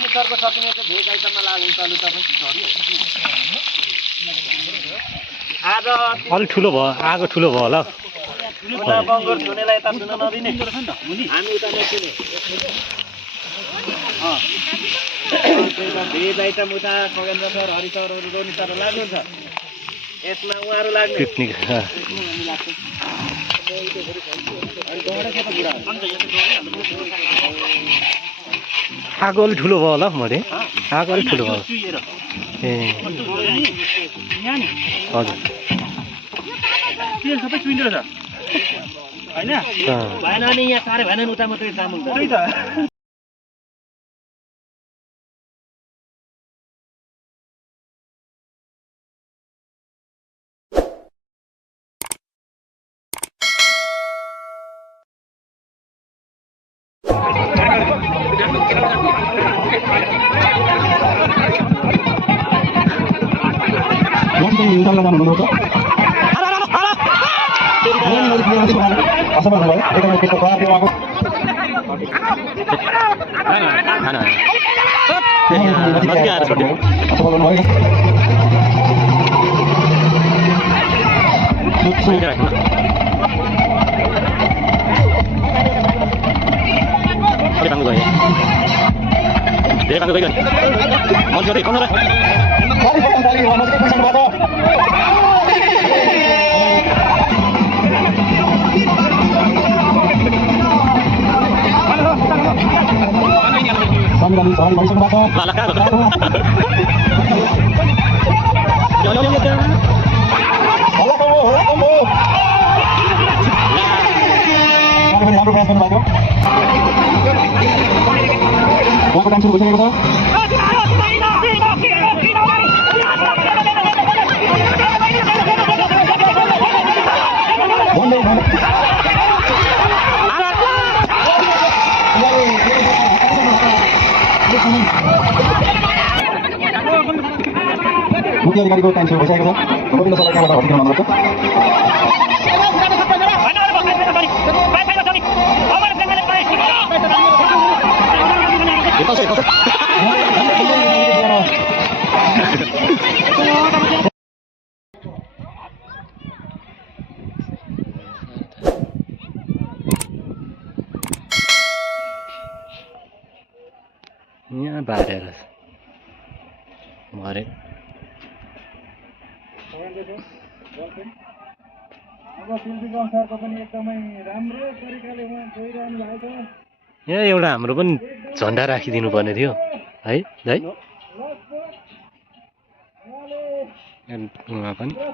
रुदौनी सरको सकिने चाहिँ भेज आइटममा लाग्नु चालु तपाईँ आज अलि ठुलो भयो आगो ठुलो भयो होला उता बङ्गोर छुनेलाई यता छुन नदिने हामी उता नछुने भेज आइटम उता खगेन्द्र सर हरि सर रुदौनी सर लाग्नुहुन्छ यसमा उहाँहरू लाग्ने पिकनिक आगो अलि ठुलो भयो होला मैले आगो अलिक ठुलो भयो ए हजुर सबै चुइँदो रहेछ होइन भएन अनि यहाँ साह्रै भएन उता मात्रै काम हुन्छ मुख्य अधिकारीको टाइम सुरु भइसकेको छ गोविन्द सरलाई त्यहाँबाट भर्ती गराउनु पर्छ यहाँ बारेर मरे यहाँ एउटा हाम्रो पनि झन्डा राखिदिनु पर्ने थियो है है पनि